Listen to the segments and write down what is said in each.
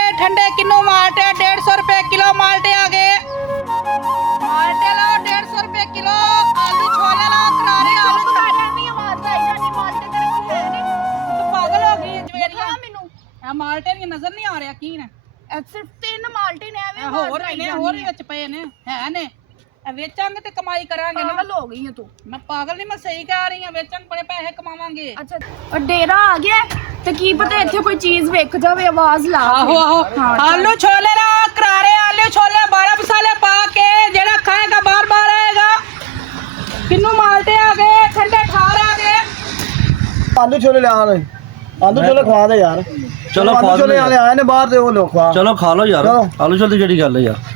गए ठंडे किन्नू माल्टे 150 रुपए किलो माल्टे आ गए। माल्टे लो 150 रुपए किलो। आलू छोले लो करारे आलू तू पागल हो गई जवेरिया मेनू आ माल्टे दी नजर नहीं आ रहा की ने सिर्फ 3 माल्टे ने एवे होर विच पए ने है ने बेचांगे ते कमाई करांगे ना। पागल हो गई है तू। मैं पागल नहीं मैं सही कह रही हूं बेचांगे बड़े पैसे कमावांगे। अच्छा और डेरा आ गया ते की पता इत्थे कोई चीज वेख जावे आवाज ला। आहो आलू छोले ला करारे आलू छोले 12 मसाले पा के जेड़ा खाएगा बार-बार आएगा। किन्नू माल्टे आ गए ठंडे ठार आ गए। आलू छोले ले आ रहे आलू छोले खवा दे यार। चलो आलू छोले वाले आए ने बाहर दे वो लो खवा। चलो खा लो यार आलू छोले जेडी गल है यार।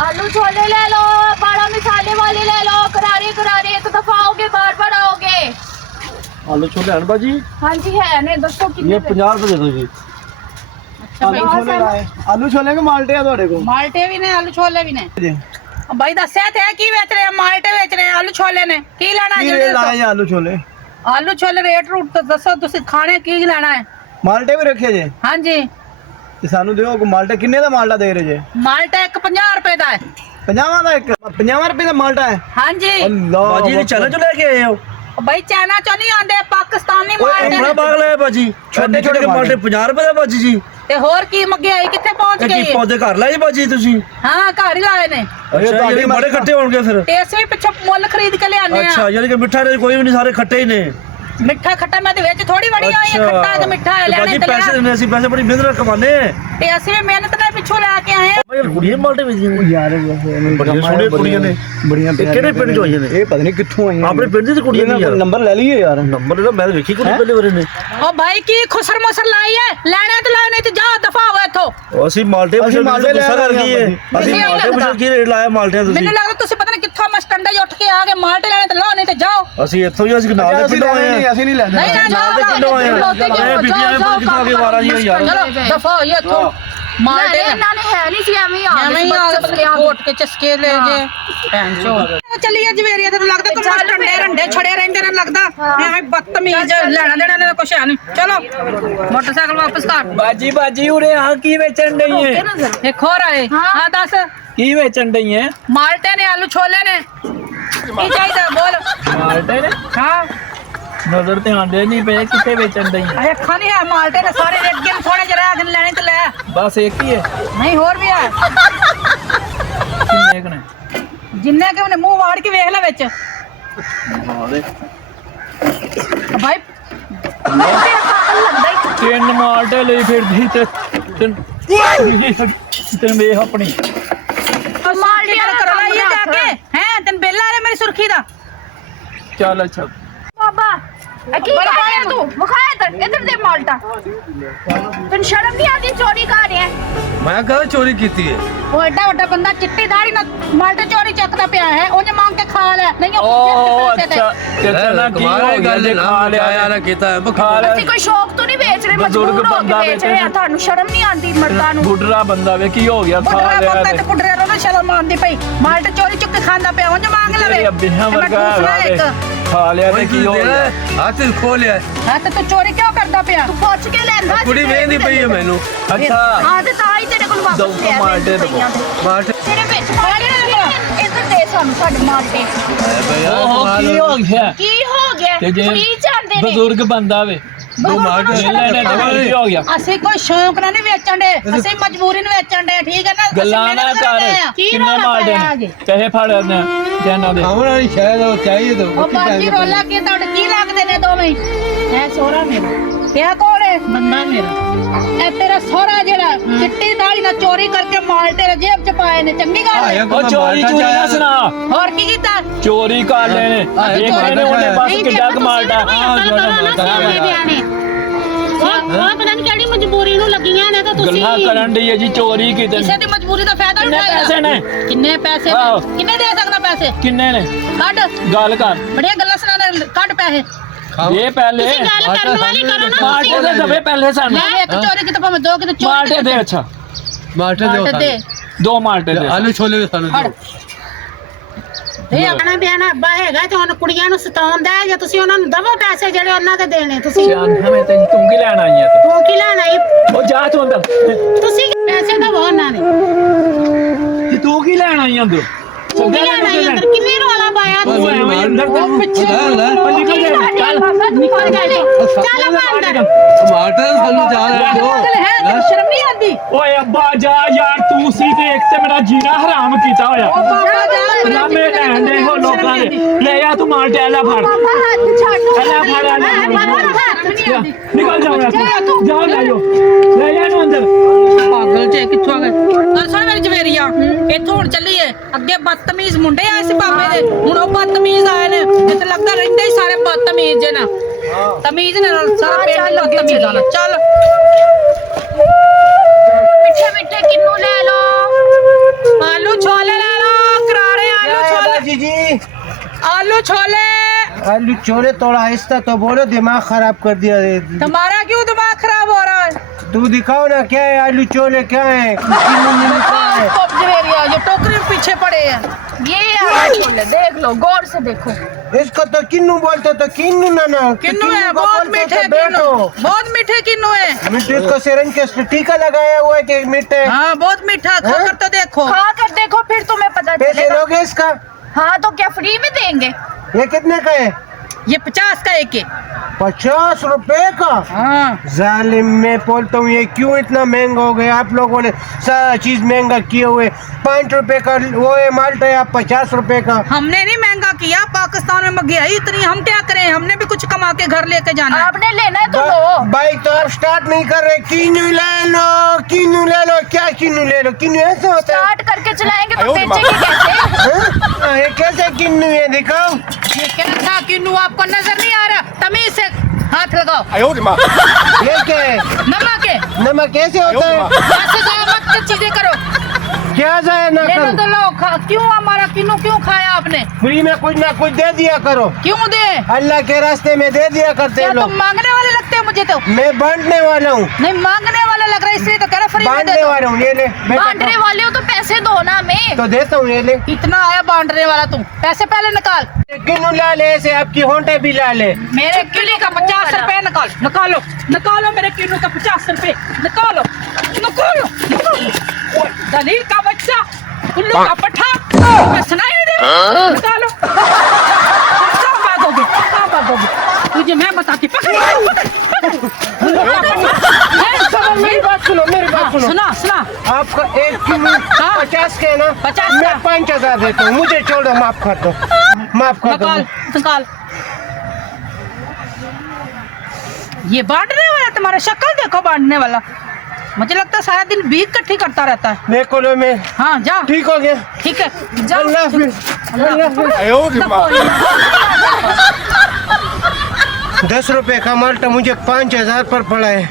आलू छोले ले लो 12 मसाले वाले ले लो करारे करारे एक दफा आओगे बार बार आओगे। आलू छोले हैं बाजी? हाँ जी है ने दसो कितने? ये 50 रुपए दे दो जी। आलू छोले लाए आलू छोले के माल्टे है ਤੁਹਾਡੇ ਕੋਲ? माल्टे भी ने आलू छोले भी ने भाई दस्या थे की बेच रहे हैं माल्टे बेच रहे हैं आलू छोले ने की लेना ये लाए आलू छोले। आलू छोले रेट रूट तो दसो तुसी खाने की लेना है? माल्टे भी रखे जे? हाँ जी ਤੇ ਸਾਨੂੰ ਦਿਓ ਮਾਲਟਾ ਕਿੰਨੇ ਦਾ ਮਾਲਟਾ ਦੇ ਰਹੇ ਜੇ? माल्टा एक 50 रुपए का है। 50 ਦਾ ਇੱਕ 50 ਰੁਪਏ ਦਾ ਮਾਲਟਾ ਹੈ? हाँ जी ਅੱਲਾਹ बाजी ने चले चले के आए हो भाई चाइना चो नहीं आंदे पाकिस्तानी माल्टे बड़ा ने। पागल है बाजी छोटे छोटे माल्टे 50 रुपए ਦਾ ਬਾਜੀ ਜੀ। ते होर की मंगाई किथे पहुंच ਇਹ गई ਕੀ ਪੌਦੇ ਘਰ ਲਾਏ ਬਾਜੀ ਤੁਸੀਂ? हाँ घर ही लाए ने ਅੱਛਾ ਇਹ ਬੜੇ ਖੱਟੇ ਹੋਣਗੇ ਫਿਰ। ते ਅਸੀਂ ਵੀ ਪਿੱਛੋਂ ਮੁੱਲ ਖਰੀਦ ਕੇ ਲਿਆਨੇ ਆ। ਅੱਛਾ ਯਾਨੀ ਕਿ ਮਿੱਠਾ ਨੇ ਕੋਈ ਵੀ ਨਹੀਂ ਸਾਰੇ ਖੱਟੇ ਹੀ ਨੇ। ਮਿੱਠਾ ਖੱਟਾ ਮੈਂ ਤੇ ਵਿੱਚ ਥੋੜੀ ਵੜੀ ਆਈ ਆ ਖੱਟਾ ਤੇ ਮਿੱਠਾ ਲੈਣੇ ਬਾਜੀ ਤੇ ਪੈਸੇ ਦਿੰਦੇ ਅਸੀਂ ਪੈਸੇ ਬੜੀ ਮਿਹਨਤ ਨਾਲ ਕਮਾਨੇ ਤੇ ਅਸੀਂ ਵੀ ਮਿਹਨਤ ਨਾਲ ਪਿੱਛੋਂ ਲੈ ਕੇ ਆਏ ਆ। ਓਏ ਕੁੜੀਆਂ ਮਾਲਟੇ ਵੇਚਦੀਆਂ ਯਾਰ ਬੜੀਆਂ ਸੋਹਣੀਆਂ ਕੁੜੀਆਂ ਨੇ ਬੜੀਆਂ ਇਹ ਕਿਹੜੇ ਪਿੰਡ ਚੋਂ ਆਈਆਂ ਨੇ? ਇਹ ਪਤਾ ਨਹੀਂ ਕਿੱਥੋਂ ਆਈਆਂ ਆਪਣੇ ਪਿੰਡ ਦੀ ਕੁੜੀਆਂ ਨੇ ਯਾਰ। ਨੰਬਰ ਲੈ ਲਈਏ ਯਾਰ। ਨੰਬਰ ਇਹਦਾ ਮੈਂ ਵੇਖੀ ਕੁੜੀ ਪਹਿਲੇ ਵਾਰੇ ਨੇ। ਓ ਭਾਈ ਕੀ ਖੁਸਰ ਮੁਸਰ ਲਾਈ ਹੈ ਲੈਣੇ ਤੇ ਲਾਣੇ ਤੇ ਜਾ ਦਫਾ ਹੋ ਇੱਥੋਂ। ਅਸੀਂ ਮਾਲਟੇ ਅਸੀਂ ਮਾਲਟੇ ਗੁੱਸਾ ਕਰ ਗਈ ਏ। ਅਸੀਂ ਮੈਨੂੰ ਮਾਲਟੇ ਪੁੱਛ ਕੀ ਰੇਟ ਲਾਇਆ ਮਾਲਟਿਆਂ ਤੁਸੀਂ? ਮੈਨੂੰ ਲੱਗਦਾ ਤੁਸੀਂ ਪਤਾ ਨਹੀਂ ਕਿੱਥੋਂ ਮਸਟੰਡੇ ਉੱਠ ਕੇ ਆ ਗਏ ਮਾਲਟੇ ਲੈਣੇ ਤੇ ਲਾਓ ਨਹੀਂ ਤੇ ਜਾਓ। ਅਸੀਂ ਇੱਥੋਂ ਹੀ ਅਸੀਂ ਨਾਲ ਦੇ ਅਸੀਂ ਪਿੰਡੋਂ ਆਏ ਨਹੀਂ ਆ। ਅਸੀਂ ਨਹੀਂ ਲੈਂਦੇ। ਨਹੀਂ ਨਾ ਨਾਲ ਦੇ ਪਿੰਡੋਂ ਆਏ ਆ। ਇਹ ਬੀਬੀਆਂ ਨੇ ਕਿੱਥੋਂ ਆ ਕੇ ਵਾਰਾਂ ਜੀਆਂ ਯਾਰ। ਚਲੋ ਦਫਾ ਹੋਈਏ ਇੱਥੋਂ ਮਾਲਟੇ ਇਹਨਾਂ ਨੇ ਹੈ ਨਹੀਂ ਸੀ ਐਵੇਂ ਆ ਐਵੇਂ ਹੀ ਆ ਕੋਟ ਕੇ ਚਸਕੇ ਲੈ ਜੇ ਭੈਣ ਚੋ ਚੱਲੀਏ ਜਵੇਰੀਆ ਤੈਨੂੰ ਲੱਗਦਾ ਤੂੰ ਮਸਟੰਡੇ ਰੰਡੇ ਛੜੇ ਰਹਿੰਦੇ ਨੇ ਲੱਗਦਾ ਐਵੇਂ ਬਦਤਮੀਜ਼ ਲੈਣਾ ਦੇਣਾ ਨੇ ਕੁਛ ਹੈ ਨਹੀਂ। ਚਲੋ ਮੋਟਰਸਾਈਕਲ ਵਾਪਸ ਕਰ। ਬਾਜੀ ਬਾਜੀ ਉਰੇ ਆ ਕੀ ਵੇਚਣ ਡਈ ਏ? ਇੱਕ ਹੋਰ ਆਏ ਹਾਂ ਦੱਸ ਕੀ ਵੇਚਣ ਡਈ ਏ? ਮਾਲਟੇ ਨੇ ਆਲੂ ਛੋਲੇ ਨੇ ਕੀ ਚਾਹੀਦਾ ਬੋਲ। ਮਾਲਟੇ ਨੇ ਹਾਂ ਨਜ਼ਰ ਤੇ ਆਂਦੇ ਨਹੀਂ ਪਏ ਕਿੱਥੇ ਵੇਚਣ ਡਈ ਏ? ਅੱਖਾਂ ਨਹੀਂ ਹੈ ਮਾਲਟੇ ਨੇ ਸਾਰੇ ਅੱਗੇ ਥੋੜੇ ਜਿਹੇ ਰਹਿ ਗਏ ਲੈਣੇ ਤੇ ਲੈ ਬਸ ਇੱਕ ਹੀ ਏ? ਨਹੀਂ ਹੋਰ ਵੀ ਹੈ ਕਿੰਨੇ ਕਨੇ? ਜਿੰਨੇ ਕਿ ਉਹਨੇ ਮੂੰਹ ਵਾੜ ਕੇ ਵੇਖ ਲੈ ਵਿੱਚ ਭਾਈ ਤਿੰਨ ਮਾਲਟੇ ਲਈ ਫਿਰਦੀ ਤੇ ਤੈਨੂੰ ਵੇਖ ਆਪਣੀ ਮਾਲਟੇ ਕਰ ਲਾਈਏ ਜਾ ਕੇ ਹੈ ਤੈਨੂੰ ਬਿੱਲ ਆ ਰਿਹਾ ਮੇਰੀ ਸੁਰਖੀ ਦਾ। ਚੱਲ ਅੱਛਾ ਬਾਬਾ ਕੀ ਕਰ ਰਿਹਾ ਤੂੰ ਵਿਖਾਇਆ ਤਾਂ ਇਧਰ ਦੇ ਮਾਲਟਾ ਤੈਨੂੰ ਸ਼ਰਮ ਨਹੀਂ ਆਉਂਦੀ ਚੋਰੀ ਕਰ ਰਿਹਾ? ਮੈਂ ਕਹਾਂ ਚੋਰੀ ਕੀਤੀ ਹੈ। ਉਹ ਐਡਾ ਵੱਡਾ ਬੰਦਾ ਚਿੱਟੀ ਦਾੜੀ ਨਾਲ ਮਾਲਟੇ ਚੋਰੀ ਚੱਕਦਾ ਪਿਆ ਹੈ ਉਹਨੇ ਮੰਗ ਕੇ ਖਾ ਲਿਆ ਨਹੀਂ ਓ ਅੱਛਾ ਚੱਲਣਾ ਕੀ ਹੋ ਗਿਆ ਜੇ ਖਾ ਲਿਆ ਨਾ ਕੀਤਾ ਖਾ ਲਿਆ। ਅਸੀਂ ਕੋਈ ਸ਼ੌਕ ਤੋਂ ਨਹੀਂ ਵੇਚ ਰਹੇ ਬਜ਼ੁਰਗ ਮਜਬੂਰ ਹੋ ਕੇ ਬੰਦਾ ਵੇਚ ਰਹੇ ਆ। ਤੁਹਾਨੂੰ ਸ਼ਰਮ ਨਹੀਂ ਆਉਂਦੀ ਮਰਦਾਂ ਨੂੰ? ਬੁੱਢਰਾ ਬੰਦਾ ਵੇ ਕੀ ਹੋ ਗਿਆ ਖਾ ਪੁੱਟਰਾ ਲਿਆ ਬੰਦਾ ਤੇ ਪੁੱਟਰੇ ਰੋਣਾ ਸ਼ਰਮ ਆਉਂਦੀ ਪਈ ਮਾਲਟੇ ਚੋਰੀ ਚੁੱਕ ਕੇ ਖਾਂਦਾ ਪਿਆ ਉਹਨੇ ਮੰਗ ਲਵੇ ਅੱਬੀਆਂ ਵਰਗਾ ਖਾ ਲਿਆ ਤੇ ਕੀ ਹੋ ਗਿਆ? ਹੱਥ ਖੋਲਿਆ ਹਾਂ ਤੇ ਤੂੰ ਚੋਰੀ ਕਿਉਂ ਕਰਦਾ ਪਿਆ? ਤੂੰ ਪੁੱਛ ਕੇ ਲੈਂਦਾ ਕੁੜੀ ਵੇਖਦੀ ਪਈ ਹੈ ਮੈਨੂੰ। ਅੱਛਾ ਹਾਂ ਤੇ ਤਾਂ ਹੀ ਤੇਰੇ ਕੋਲ ਵਾਪਸ ਲਿਆ ਮਾਲਟੇ ਤੋਂ ਮਾਲਟੇ ਤੇਰੇ ਵਿੱਚ ਮਾਲਟੇ ਇੱਧਰ ਦੇ ਸਾਨੂੰ ਸਾਡੇ ਮਾਲਟੇ ਉਹ ਕੀ ਹੋ ਗਿਆ? ਕੀ ਹੋ ਗਿਆ? ਤੇ ਜੇ ਫਰੀ ਜਾਂਦੇ ਨੇ ਬਜ਼ੁਰਗ ਬੰਦਾ ਵੇ ਦੋ ਮਾਲਟੇ ਲੈਣੇ ਤਾਂ ਕੀ ਹੋ ਗਿਆ? ਅਸੀਂ ਕੋਈ ਸ਼ੌਂਕ ਨਾਲ ਨਹੀਂ ਵੇਚਣ ਦੇ ਅਸੀਂ ਮਜਬੂਰੀ ਨੂੰ ਵੇਚਣ ਦੇ ਠੀਕ ਹੈ ਨਾ ਅਸੀਂ ਗੱਲਾਂ ਨਾ ਮਿਹਨਤ ਕਰ ਕਰਦੇ ਆ। ਕੀ ਕਿੰਨੇ ਰੌਲਾ ਮਾਲਟੇ ਪਾਇਆ ਨੇ ਜੀ? ਪੈਸੇ ਫੜ ਨੇ ਜਨਾਂ ਦੇ ਹਮਾਰਾ ਨਹੀਂ ਸ਼ਾਇਦ ਉਹ ਚਾਹੀਏ ਤਾਂ ਉਹ ਬਾਜੀ ਰੋਲਾ ਕੀ ਤੁਹਾਡੇ ਕੀ ਲੱਗਦੇ ਨੇ ਦੋਵੇਂ ਹੈ ਸੋਹਰਾ ਮੇਰਾ ਕਿਆ ਕੋਲ ਹੈ ਬੰਦਾ ਮੇਰਾ ਇਹ ਤੇਰਾ ਸੋਹਰਾ ਜਿਹੜਾ ਚਿੱਟੀ ਦਾੜੀ ਨਾਲ ਚੋਰੀ ਕਰਕੇ ਮਾਲਟੇ ਦੇ ਜੇਬ ਚ ਪਾਏ ਨੇ ਚੰਗੀ ਗੱਲ ਹੈ। ਉਹ ਚੋਰੀ ਚੋਰੀ ਨਾ ਸੁਣਾ ਹੋਰ ਕੀ ਕੀਤਾ ਚੋਰੀ ਕਰ ਲੈਣੇ ਇਹ ਕਹਿੰਦੇ ਉਹਨੇ ਬਸ ਕਿੱਡਾ ਕਮਾਲਟਾ ਉਹ ਪਤਾ ਨਹੀਂ ਕਿਹੜੀ ਮਜਬੂਰੀ ਨੂੰ ਲੱਗੀਆਂ ਨੇ ਤਾਂ ਤੁਸੀਂ ਗੱਲਾਂ ਕਰਨ ਦੀ ਹੈ ਜੀ ਚੋਰੀ ਕੀਤੀ ਕਿਸੇ ਦੀ ਮਜਬੂਰੀ ਦਾ ਫਾਇਦਾ ਕਿੰਨੇ ਉਠਾਇਆ ਪੈਸੇ ਨੇ? ਕਿੰਨੇ ਪੈਸੇ ਆਹੋ। ਨੇ? ਕਿੰਨੇ ਦੇ ਸਕਦਾ ਪੈਸੇ ਕਿੰਨੇ ਨੇ ਕੱਢ ਗੱਲ ਕਰ ਬੜੀਆਂ ਗੱਲਾਂ ਸੁਣਾ ਕੱਢ ਪੈਸੇ ਇਹ ਪਹਿਲੇ ਤੁਸੀਂ ਗੱਲ ਕਰਨ ਵਾਲੀ ਕਰੋ ਨਾ ਮਾਲਟੇ ਦੇ ਦਵੇ ਪਹਿਲੇ ਸਾਨੂੰ ਲੈ ਇੱਕ ਚੋਰੀ ਕਿਤੇ ਭਾਵੇਂ ਦੋ ਕਿਤੇ ਚੋਰੀ ਮਾਲਟੇ ਦੇ ਅੱਛਾ ਮਾਲਟੇ ਮਾਲਟੇ ਦੇ ਦੋ ਮਾਲਟੇ ਦੇ ਆਲੂ ਛੋਲੇ ਵੀ ਸਾਨੂੰ ਫੜ ਇਹ ਆਪਣਾ ਬਿਆਨਾ ਅੱਬਾ ਹੈਗਾ ਤੇ ਉਹਨ ਕੁੜੀਆਂ ਨੂੰ ਸਤਾਉਂਦਾ ਹੈ, ਜਾਂ ਤੁਸੀਂ ਉਹਨਾਂ ਨੂੰ ਦਵੋ ਪੈਸੇ ਜਿਹੜੇ ਉਹਨਾਂ ਦੇ ਦੇਣੇ ਤੁਸੀਂ। ਹਮੇ ਤੇ ਤੂੰ ਕੀ ਲੈਣ ਆਈ ਹੈ ਤੂੰ ਕੀ ਲੈਣਾ ਈ? ਉਹ ਜਾ ਤੂੰ ਅੰਦਰ ਤੁਸੀਂ ਪੈਸੇ ਦਵੋ ਉਹਨਾਂ ਨੇ। ਤੂੰ ਕੀ ਲੈਣ ਆਈ ਅੰਦਰ ਤੂੰ ਕੀ ਲੈਣਾ ਈ ਅੰਦਰ? ਕਿੰਨੇ ਰੋਲਾ ਪਾਇਆ ਤੂੰ ਤੁਸੀਂ? ਐਵੇਂ ਅੰਦਰ ਤੈਨੂੰ ਪਿੱਛੇ ਨਿਕਲ ਜਾ ਨਿਕਲ ਜਾ ਚੱਲ ਆਪਾਂ ਅੰਦਰ। ਟਮਾਟਰ ਸਾਨੂੰ ਜਾ ਰਹੇ ਹੈ ਸ਼ਰਮ ਨਹੀਂ ਆਉਂਦੀ। ਓਏ ਅੱਬਾ ਜਾ ਯਾਰ ਤੂੰ ਸੀ ਤੇ ਇੱਕ ਤੇ ਮੇਰਾ ਜੀਣਾ ਹਰਾਮ ਕੀਤਾ ਹੋਇਆ ਨਾ ਮੈਂ ਲੈਣ ਦੇ ਹੋ ਲੋਕਾਂ ਦੇ ਲੈ ਆ ਤੂੰ ਮਾਰ ਟੈਲਾ ਫੜ ਪਾਪਾ ਹੱਥ ਛੱਡ ਲੈ ਫੜ ਆ ਲੈ ਨਿਕਲ ਜਾ ਜਾ ਲੈ ਜੋ ਲੈ ਜਾ ਨੂੰ ਅੰਦਰ ਪਾਗਲ ਜੇ ਕਿੱਥੋਂ ਆ ਗਏ? ਦਰਸ਼ਨ ਮੇਰੀ ਜਵੇਰੀਆ ਇੱਥੋਂ ਹੁਣ ਚੱਲੀਏ। ਅੱਗੇ ਬਦਤਮੀਜ਼ ਮੁੰਡੇ ਆਏ ਸੀ ਬਾਬੇ ਦੇ, ਹੁਣ ਉਹ ਬਦਤਮੀਜ਼ ਆਏ ਨੇ। ਇੱਥੇ ਲੱਗਦਾ ਰਹਿੰਦੇ ਹੀ ਸਾਰੇ ਬਦਤਮੀਜ਼ ਜੇ ਨਾ, ਤਮੀਜ਼ ਨਾਲ ਸਾਰਾ ਪਿੰਡ ਹੀ ਬਦਤਮੀਜ਼ ਵਾਲਾ। ਚੱਲ ਮਿੱਠੇ ਮਿੱਠੇ ਕਿੰਨੂ ਲੈ ਲੋ। ਆਲੂ छोले ले लो, करारे आलू छोले। जी आलू छोले आलू छोले थोड़ा आहिस्ता तो बोलो, दिमाग खराब कर दिया। तुम्हारा क्यों दिमाग खराब हो रहा है? तू दिखाओ ना क्या है आलू छोले, क्या है? जवेरिया ये टोकरी में पीछे पड़े हैं। ये आलू छोले देख लो, गौर से देखो। इसको तो किन्नू बोलते, तो किन्नू ना किन्नू है, बहुत मीठे किन्नू, बहुत मीठे किन्नू है। मीठे इसको सिरंज के टीका लगाया हुआ है कि मीठे। हाँ बहुत मीठा, खाकर तो देखो। खा कर देखो फिर तुम्हें पता पैसे चलेगा। लोगे इसका? हाँ तो क्या फ्री में देंगे? ये कितने का है? ये 50 का एक है। 50 रुपए का? हाँ जालिम, मैं बोलता हूँ ये क्यों इतना महंगा हो गया? आप लोगों ने सारा चीज महंगा किए हुए। 5 रुपए का वो है माल्टा, है आप 50 रुपए का। हमने नहीं महंगा किया, पाकिस्तान में महंगाई इतनी, हम क्या करें? हमने भी कुछ कमा के घर लेके जाना है। आपने लेना है तो लो। बाइक तो आप स्टार्ट नहीं कर रहे। किन्नू ले लो, किन्नू ले लो। क्या किन्नू ले लो? किन्नू ऐसा होता है? स्टार्ट करके चलाएंगे तो बेचेंगे कैसे? हाँ? ये कैसे किन्नू है? दिखाओ। ये क्या था किन्नू, आपको नजर नहीं आ रहा? तमीज से हाथ लगाओ। ये क्या है? नमक है, नमक कैसे होता है? ऐसे जाया मत चीजें करो। क्या जाए ना लेना करो? तो लो, क्यों हमारा किन्नू क्यों खाया आपने? फ्री में कुछ ना कुछ दे दिया करो। क्यों दे? अल्लाह के रास्ते में दे दिया करते क्या लोग। तुम मांगने वाले लगते हो मुझे तो? मैं बांटने वाला हूँ, नहीं मांगने वाला लग रहा है, इसलिए तो कह रहा फ्री में दे बांटने दो। वाला हूँ। ये ले बांटने वाले हो तो पैसे दो ना हमें। तो देता हूँ, ये ले। इतना आया बांटने वाला तुम, पैसे पहले निकाल। किन्नू ला ले, ऐसे आपकी होंठे भी ला ले। मेरे किलो का 50 रुपए निकाल, निकालो निकालो मेरे किलो का 50 रुपए निकालो, निकालो निकालो। दलील का बच्चा, उल्लू का पट्टा, सुनाई नहीं दे, निकालो। कहाँ भागोगे, कहाँ भागोगे? तुझे मैं बताती, पकड़ पकड़ पकड़। उल्लू का पट्टा। मेरी बात सुनो, मेरी बात सुनो। सुना सुना, आपका 1 किलो 50 के ना, 50 मैं का। 5000 देता हूँ। मुझे छोड़ो, माफ कर दो, माफ कर दो। निकाल निकाल। ये बांटने वाला, तुम्हारा शक्ल देखो बांटने वाला। मुझे लगता है सारा दिन भीख इकट्ठी करता रहता है। देखो लो, मैं हाँ जा, ठीक हो गया। ठीक है जाओ। अल्लाह हाफिज, अल्लाह हाफिज। 10 रुपए का माल्टा मुझे 5000 पर पड़ा है।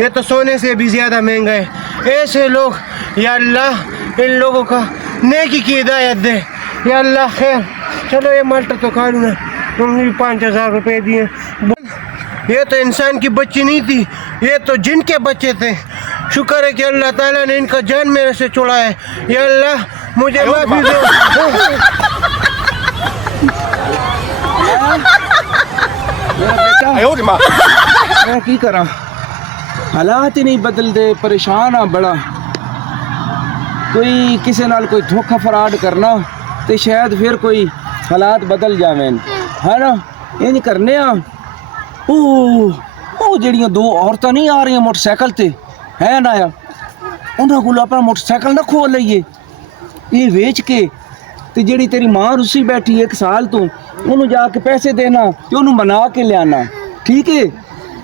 ये तो सोने से भी ज्यादा महंगा है। ऐसे लोग, या अल्लाह इन लोगों का नेकी की हिदायत दे। या अल्लाह खैर, चलो ये माल्टा तो खा लूँगा। तुमने भी 5000 रुपए दिए। ये तो इंसान की बच्ची नहीं थी, ये तो जिन के बच्चे थे। शुक्र है कि अल्लाह ताला ने इनका जान मेरे से छुड़ा है। या अल्लाह मुझे माफी दो। मैं की करा, हालात ही नहीं बदलते, परेशान हाँ बड़ा। कोई किसी नाल कोई धोखा फराड करना तो शायद फिर कोई हालात बदल जावें, है ना? इंज करने ਉਹ ਜਿਹੜੀਆਂ 2 ਔਰਤਾਂ ਨਹੀਂ ਆ ਰਹੀਆਂ ਮੋਟਰਸਾਈਕਲ ਤੇ, ਹੈ ਨਾ ਆ, ਉਹਨਾਂ ਕੋਲ ਆਪਣਾ ਮੋਟਰਸਾਈਕਲ ਨਾ ਖੋਲ ਲਈਏ, ਇਹ ਵੇਚ ਕੇ, ਤੇ ਜਿਹੜੀ ਤੇਰੀ ਮਾਂ ਰੁੱਸੀ ਬੈਠੀ 1 ਸਾਲ ਤੋਂ, ਉਹਨੂੰ ਜਾ ਕੇ ਪੈਸੇ ਦੇਣਾ ਤੇ ਉਹਨੂੰ ਮਨਾ ਕੇ ਲਿਆਣਾ, ਠੀਕ ਹੈ?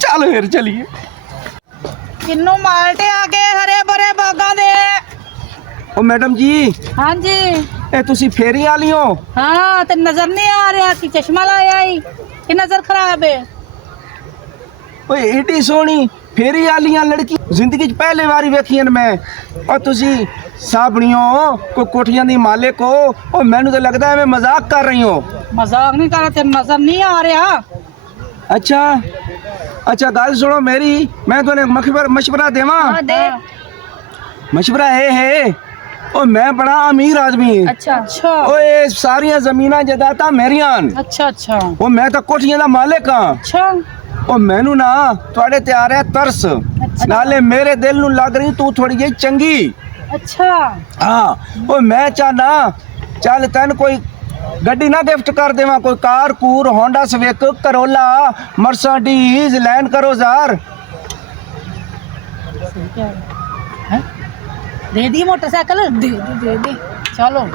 ਚੱਲ ਫਿਰ ਚਲੀਏ। किन्नू माल्टे आगे हरे भरे बागां दे। ਉਹ ਮੈਡਮ ਜੀ, हाँ जी, ਇਹ ਤੁਸੀਂ ਫੇਰੀ ਵਾਲੀ ਹੋ? हाँ ते नजर नहीं आ रहा कि चश्मा लाया ही कि नजर खराब है? ਓਏ ਏਡੀ ਸੋਹਣੀ ਫੇਰੀ ਵਾਲੀਆਂ ਲੜਕੀ ਜ਼ਿੰਦਗੀ 'ਚ ਪਹਿਲੇ ਵਾਰੀ ਵੇਖੀਆਂ ਮੈਂ। ਔਰ ਤੁਸੀਂ ਸਾਬਣੀਓ ਕੋ ਕੋਠੀਆਂ ਦੀ ਮਾਲਿਕ ਹੋ, ਉਹ ਮੈਨੂੰ ਤਾਂ ਲੱਗਦਾ ਐਵੇਂ ਮਜ਼ਾਕ ਕਰ ਰਹੀ ਹੋ। मजाक नहीं कर रहा, तेरे नजर नहीं आ रहा। अच्छा अच्छा, गल सुनो मेरी, मैं तुम्हें मशवरा देवा। हाँ दे। मशवरा ये है ਉਹ ਮੈਂ ਬੜਾ ਅਮੀਰ ਆਦਮੀ ਹਾਂ। ਅੱਛਾ ਅੱਛਾ ਓਏ ਸਾਰੀਆਂ ਜ਼ਮੀਨਾਂ ਜਾਇਦਾਦਾਂ ਮੇਰੀਆਂ ਹਨ। ਅੱਛਾ ਅੱਛਾ ਉਹ ਮੈਂ ਤਾਂ ਕੋਠੀਆਂ ਦਾ ਮਾਲਕ ਹਾਂ। ਅੱਛਾ ਉਹ ਮੈਨੂੰ ਨਾ ਤੁਹਾਡੇ ਤੇ ਆ ਰਿਹਾ ਤਰਸ, ਨਾਲੇ ਮੇਰੇ ਦਿਲ ਨੂੰ ਲੱਗ ਰਹੀ ਤੂੰ ਥੋੜੀ ਜਿਹੀ ਚੰਗੀ। ਅੱਛਾ ਹਾਂ ਉਹ ਮੈਂ ਚਾਹਨਾ ਚੱਲ ਤੈਨੂੰ ਕੋਈ ਗੱਡੀ ਨਾ ਗਿਫਟ ਕਰ ਦੇਵਾਂ, ਕੋਈ ਕਾਰ ਕੂਰ, ਹੋਂਡਾ ਸਵਿਕ, ਕਰੋਲਾ, ਮਰਸੀਡੀਜ਼, ਲੈਂਡ ਕਰੋਜ਼ਰ। ਦੇ ਦੀ ਮੋਟਰਸਾਈਕਲ ਦੇ ਦੇ ਚਲੋ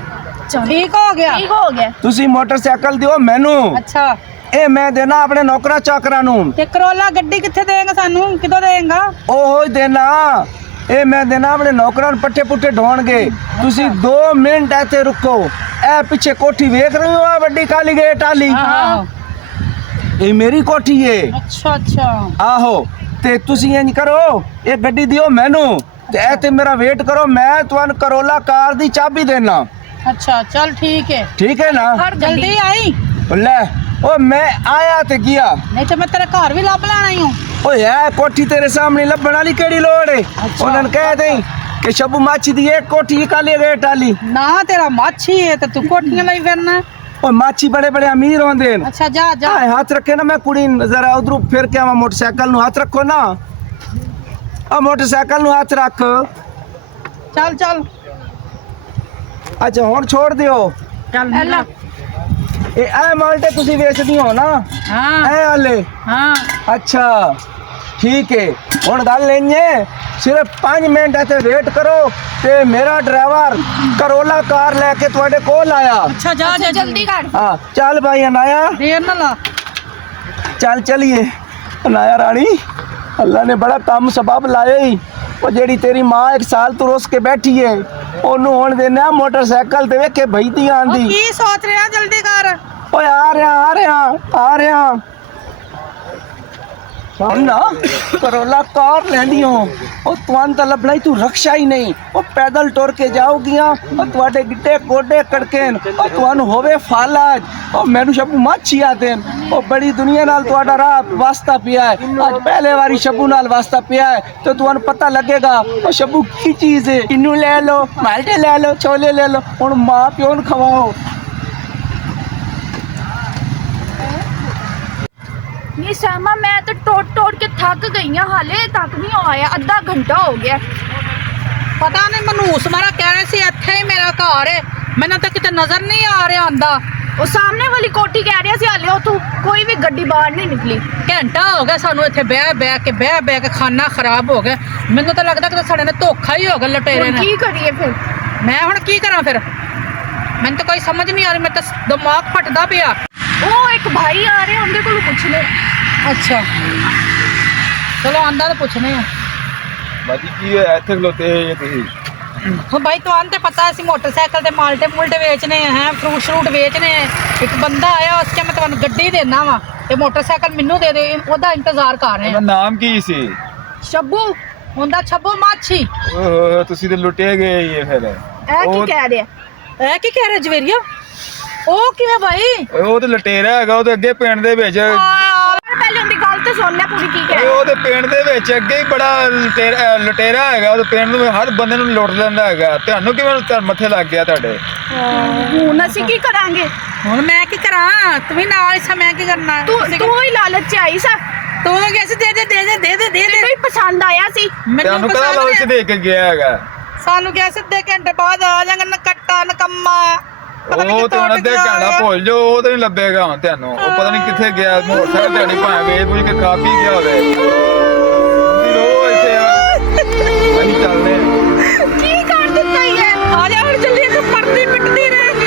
ਚਲ ਠੀਕ ਹੋ ਗਿਆ। ਠੀਕ ਹੋ ਗਿਆ। ਤੁਸੀਂ ਮੋਟਰਸਾਈਕਲ ਦਿਓ ਮੈਨੂੰ, ਅੱਛਾ ਇਹ ਮੈਂ ਦੇਣਾ ਆਪਣੇ ਨੌਕਰਾਂ ਚਾਕਰਾਂ ਨੂੰ। ਤੇ ਕਰੋਲਾ ਗੱਡੀ ਕਿੱਥੇ ਦੇਂਗਾ ਸਾਨੂੰ, ਕਿਦੋਂ ਦੇਂਗਾ? ਉਹ ਹੀ ਦੇਣਾ, ਇਹ ਮੈਂ ਦੇਣਾ ਆਪਣੇ ਨੌਕਰਾਂ ਨੂੰ, ਪੱਠੇ ਪੁੱਠੇ ਢੋਣਗੇ। ਤੁਸੀਂ 2 ਮਿੰਟ ਇੱਥੇ ਰੁਕੋ। ਇਹ ਪਿੱਛੇ ਕੋਠੀ ਵੇਖ ਰਹੇ ਹੋ, ਆ ਵੱਡੀ ਕਾਲੀ ਗੇਟ ਵਾਲੀ, ਹਾਂ ਇਹ ਮੇਰੀ ਕੋਠੀ ਏ। ਅੱਛਾ ਅੱਛਾ ਆਹੋ ਤੇ ਤੁਸੀਂ ਇੰਜ ਕਰੋ, ਇਹ ਗੱਡੀ ਦਿਓ ਮੈਨੂੰ ਤੇ ਇੱਥੇ ਮੇਰਾ ਵੇਟ ਕਰੋ, ਮੈਂ ਤੁਹਾਨੂੰ ਕਰੋਲਾ ਕਾਰ ਦੀ ਚਾਬੀ ਦੇਣਾ। ਅੱਛਾ ਚੱਲ ਠੀਕ ਹੈ, ਠੀਕ ਹੈ ਨਾ? ਹਰ ਗੱਡੀ ਜਲਦੀ ਆਈ, ਲੈ ਉਹ ਮੈਂ ਆਇਆ ਤੇ ਗਿਆ। ਨਹੀਂ ਤੇ ਮੈਂ ਤੇਰੇ ਘਰ ਵੀ ਲੱਭ ਲੈਣਾ ਹੀ ਹੂੰ। ਓਏ ਇਹ ਕੋਠੀ ਤੇਰੇ ਸਾਹਮਣੇ ਲੱਭਣ ਵਾਲੀ ਕਿਹੜੀ ਲੋੜ ਏ? ਉਹਨਾਂ ਨੂੰ ਕਹਿ ਦੇ ਕਿ ਸ਼ਬੂ ਮਾਛੀ ਦੀ ਇੱਕ ਕੋਠੀ ਕਾਲੀ ਗੇਟ ਵਾਲੀ। ਨਾ ਤੇਰਾ ਮਾਛੀ ਹੈ ਤੇ ਤੂੰ ਕੋਠੀਆਂ ਲਈ ਫਿਰਨਾ। ਉਹ ਮਾਛੀ ਬੜੇ ਬੜੇ ਅਮੀਰ ਹੁੰਦੇ ਨੇ। ਅੱਛਾ ਜਾ ਜਾ ਆਏ ਹੱਥ ਰੱਖੇ ਨਾ, ਮੈਂ ਕੁੜੀ ਜ਼ਰਾ ਉਧਰੋਂ ਫਿਰ ਕੇ ਆਵਾਂ। ਮੋਟਰਸਾਈਕਲ ਨੂੰ ਹੱਥ ਰੱਖੋ ਨਾ, ਆ ਮੋਟਰਸਾਈਕਲ ਨੂੰ ਹੱਥ ਰੱਖ। ਚੱਲ ਚੱਲ ਅੱਛਾ ਹੁਣ ਛੋੜ ਦਿਓ। ਚੱਲ ਅੱਲਾ ਇਹ ਮਾਲਟੇ ਤੁਸੀਂ ਵੇਚਦੀ ਹੋ ਨਾ? ਹਾਂ ਇਹ ਵਾਲੇ? ਹਾਂ ਅੱਛਾ ਠੀਕ ਹੈ। ਹੁਣ ਗੱਲ ਇੰਨੇ ਸਿਰਫ 5 ਮਿੰਟ ਇੱਥੇ ਵੇਟ ਕਰੋ ਤੇ ਮੇਰਾ ਡਰਾਈਵਰ ਕਰੋਲਾ ਕਾਰ ਲੈ ਕੇ ਤੁਹਾਡੇ ਕੋਲ ਆਇਆ। ਅੱਛਾ ਜਾ ਜਾ ਜਲਦੀ ਕਰ। ਹਾਂ ਚੱਲ ਭਾਈ ਅਨਾਇਆ, ਦੇਰ ਨਾ ਲਾ। ਚੱਲ ਚਲੀਏ। ਅਨਾਇਆ ਰਾਣੀ, ਅੱਲਾ ਨੇ ਬੜਾ ਕੰਮ ਸਬਬ ਲਾਇਆ ਹੀ। ਉਹ ਜਿਹੜੀ ਤੇਰੀ ਮਾਂ 1 ਸਾਲ ਤੋਂ ਰੁੱਸ ਕੇ ਬੈਠੀ ਏ, ਉਹਨੂੰ ਹੁਣ ਦੇਣਾ ਮੋਟਰਸਾਈਕਲ ਤੇ ਵੇਖੇ ਭਈਦੀ ਉਹ ਆਂਦੀ। ਕੀ ਸੋਚ ਰਿਹਾ, ਜਲਦੀ ਕਰ। ਓਏ ਆ ਰਿਹਾ ਹੁਣ ਨਾ ਕਰੋਲਾ ਕਾਰ ਲੈਣੀ ਹੋ। ਉਹ ਤੁਹਾਨੂੰ ਤਾਂ ਲੱਭਣਾ ਹੀ, ਤੂੰ ਰਕਸ਼ਾ ਹੀ ਨਹੀਂ। ਉਹ ਪੈਦਲ ਟੁਰ ਕੇ ਜਾਓਗੀਆਂ, ਉਹ ਤੁਹਾਡੇ ਗਿੱਟੇ ਗੋਡੇ ਕੜਕੇਨ, ਉਹ ਤੁਹਾਨੂੰ ਹੋਵੇ ਫਾਲਾਜ। ਉਹ ਮੈਨੂੰ ਸ਼ਬੂ ਮਾਛੀ ਆਦੇ ਨੇ। ਉਹ ਬੜੀ ਦੁਨੀਆ ਨਾਲ ਤੁਹਾਡਾ ਰਾਹ ਵਾਸਤਾ ਪਿਆ ਹੈ। ਅੱਜ ਪਹਿਲੇ ਵਾਰੀ ਸ਼ਬੂ ਨਾਲ ਵਾਸਤਾ ਪਿਆ ਹੈ ਤੇ ਤੁਹਾਨੂੰ ਪਤਾ ਲੱਗੇਗਾ ਉਹ ਸ਼ਬੂ ਕੀ ਚੀਜ਼ ਹੈ। ਕਿੰਨੂ ਲੈ ਲਓ, ਮਾਲਟੇ ਲੈ ਲਓ, ਛੋਲੇ ਲੈ ਲਓ, ਹੁਣ ਮਾਂ ਪਿਓ ਨੂੰ ਖਵਾਓ। ये सामा मैं तो टोट के थक गई हूँ, हाले तक नहीं आया, आधा घंटा हो गया। ਪਤਾ ਨਹੀਂ ਮਨੂਸ ਮਾਰਾ ਕਹਿ ਰਹੇ ਸੀ ਇੱਥੇ ਹੀ ਮੇਰਾ ਘਰ ਹੈ, ਮੈਨੂੰ ਤਾਂ ਕਿਤੇ ਨਜ਼ਰ ਨਹੀਂ ਆ ਰਿਹਾ ਆਂਦਾ। वो सामने वाली कोठी कह रही सी हाले तू कोई भी गड्डी बाहर नहीं निकली। ਘੰਟਾ ਹੋ ਗਿਆ ਸਾਨੂੰ ਇੱਥੇ ਬਹਿ ਕੇ ਖਾਣਾ ਖਰਾਬ ਹੋ ਗਿਆ। ਮੈਨੂੰ ਤਾਂ ਲੱਗਦਾ ਕਿ ਸਾਡੇ ਨੇ ਧੋਖਾ ਹੀ ਹੋ ਗਿਆ ਲਟੇਰੇ हुण ਨੇ। की करिए फिर? ਮੈਂ ਹੁਣ ਕੀ ਕਰਾਂ ਫਿਰ, ਮੈਨੂੰ ਤਾਂ ਕੋਈ ਸਮਝ ਨਹੀਂ ਆ ਰਹੀ, ਮੇਰਾ ਤਾਂ ਦਿਮਾਗ ਫਟਦਾ ਪਿਆ। वो एक भाई आ रहे उनके को पूछ ले। ਅੱਛਾ ਚਲੋ ਆਂਦਾ ਤਾਂ ਪੁੱਛਨੇ ਆ। ਬਾਜੀ ਕੀ ਹੋਇਆ ਇੱਥੇ ਖਲੋਤੇ ਜੇ ਤੁਸੀਂ? ਹੁਣ ਭਾਈ ਤੁਹਾਨੂੰ ਤੇ ਪਤਾ ਅਸੀਂ ਮੋਟਰਸਾਈਕਲ ਤੇ ਮਾਲਟੇ ਮੁਲਟੇ ਵੇਚਨੇ ਹੈ, ਫਰੂਟ ਸ਼ਰੂਟ ਵੇਚਨੇ ਹੈ। ਇੱਕ ਬੰਦਾ ਆਇਆ, ਉਸ ਕੇ ਮੈਂ ਤੁਹਾਨੂੰ ਗੱਡੀ ਦੇਣਾ ਵਾ ਤੇ ਮੋਟਰਸਾਈਕਲ ਮੈਨੂੰ ਦੇ ਦੇ, ਉਹਦਾ ਇੰਤਜ਼ਾਰ ਕਰ ਰਹੇ ਉਹਦਾ ਹਾਂ। ਨਾਮ ਕੀ ਸੀ? ਸ਼ੱਬੂ ਹੁੰਦਾ, ਛੱਬੂ ਮਾਛੀ। ਓਹ ਤੁਸੀਂ ਤੇ ਲੁੱਟੇ ਗਏ ਇਹ ਫਿਰ। ए की कह रहे? ਇਹ ਕੀ ਕਹਿ ਰਿਹਾ ਜਵੇਰੀਆ? ਉਹ ਕਿਵੇਂ ਭਾਈ? ਓਏ ਉਹ ਤੇ ਲਟੇਰਾ ਹੈਗਾ, ਉਹਦੇ ਅੱਗੇ ਪਿੰਡ ਦੇ ਵਿੱਚ। पहले उनकी गल तो सुन ले पूरी की कह ਓਏ रहे। ਉਹਦੇ ਪਿੰਡ ਦੇ ਵਿੱਚ ਅੱਗੇ ਹੀ ਬੜਾ ਲਟੇਰਾ ਹੈਗਾ। ਉਹਦੇ ਪਿੰਡ ਨੂੰ ਹਰ ਬੰਦੇ ਨੂੰ ਲੁੱਟ ਲੈਂਦਾ ਹੈਗਾ। ਤੁਹਾਨੂੰ ਕਿਵੇਂ ਮੱਥੇ ਲੱਗ ਗਿਆ ਤੁਹਾਡੇ? हुण असीं की करांगे? ਹੁਣ ਮੈਂ ਕੀ ਕਰਾਂ, ਤੂੰ ਵੀ ਨਾਲ ਇਸ ਮੈਂ ਕੀ ਕਰਨਾ? तू ही लालच च आई सा। ਤੂੰ ਕਹਿੰਦੀ ਦੇ ਦੇ ਦੇ ਦੇ ਦੇ ਦੇ ਦੇ ਦੇ। कोई पसंद आया सी? ਮੈਨੂੰ ਤੁਹਾਨੂੰ ਕਹਦਾ ਪਸੰਦ ਲਾਲਚ ਨਹੀਂ। ਦੇ ਕੇ ਗਿਆ ਹੈਗਾ। ਸਾਨੂੰ ਕਿਹਾ ਸਿੱਧੇ ਘੰਟੇ ਬਾਅਦ ਆ ਜਾਗਾ ਨਕੱਟਾ ਨਕੰਮਾ। ਪਤਾ ਨੀ ਉਹ ਤੇ ਕਿੱਥੋਂ ਹੁਣ ਉੱਡ ਅੱਧੇ ਕੇ ਆ ਘੰਟਾ ਗਿਆ। ਭੁੱਲ ਜਾਓ, ਉਹ ਤੇ ਨਹੀਂ ਲੱਭੇਗਾ ਹੁਣ ਤੁਹਾਨੂੰ। ਉਹ ਪਤਾ ਨਹੀਂ ਕਿੱਥੇ ਗਿਆ, ਮੋਟਰਸਾਈਕਲ ਦਿਹਾੜੀ ਭਾਵੇਂ ਵੇਚ ਬੁੱਝ ਕੇ ਖਾ ਪੀ ਗਿਆ ਹੋਵੇ। ਤੁਸੀਂ ਰੋ ਇੱਥੇ ਅਸੀਂ ਚੱਲਦੇ ਹਾਂ। ਕੀ ਕਰ ਦਿੱਤਾ ਹੀ ਹੈ? ਆ ਜਾ ਹੁਣ ਜਲਦੀ, ਇੱਕ ਪਰਦੀ ਪਿੱਟਦੀ ਨੇ।